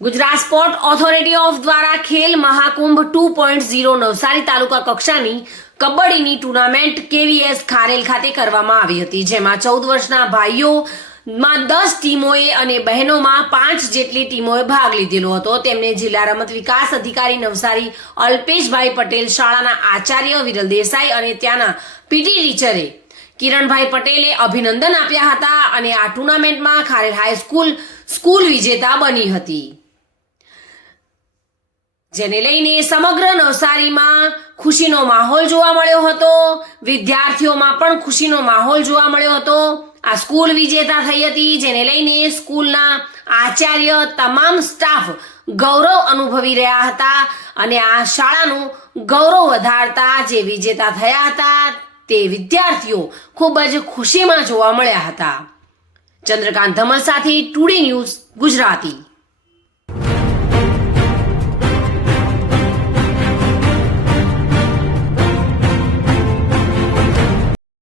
Gujarat sport authority of દ્વારા Khel Mahakumbh two point zero Navsari taluka કક્ષાની કબડ્ડીની tournament KVS ખારેલ ખાતે કરવામાં આવી હતી, જેમાં ચૌદ વર્ષના ભાઈઓ માં દસ ટીમોએ અને બહેનોમાં પાંચ જેટલી ટીમોએ ભાગ લીધેલો હતો. તેમને જિલ્લા રમત વિકાસ અધિકારી નવસારી અલ્પેશભાઈ પટેલ, શાળાના આચાર્ય વિરલ દેસાઈ અને ત્યાંના પીટી ટીચરે કિરણભાઈ પટેલે અભિનંદન આપ્યા હતા અને આ ટુર્નામેન્ટમાં ખારેલ હાઈસ્કૂલ સ્કૂલ વિજેતા બની હતી. જેને લઈને સમગ્ર નવસારીમાં ખુશીનો માહોલ જોવા મળ્યો હતો. વિદ્યાર્થીઓમાં પણ ખુશીનો માહોલ જોવા મળ્યો હતો. આ સ્કૂલ વિજેતા થઈ હતી, જેને લઈને સ્કૂલના આચાર્ય તમામ સ્ટાફ ગૌરવ અનુભવી રહ્યા હતા અને આ શાળાનું ગૌરવ વધારતા જે વિજેતા થયા હતા, તે વિદ્યાર્થીઓ ખૂબ જ ખુશીમાં જોવા મળ્યા હતા. ચંદ્રકાંત ધમલ સાથે ટુડે ન્યૂઝ ગુજરાતી.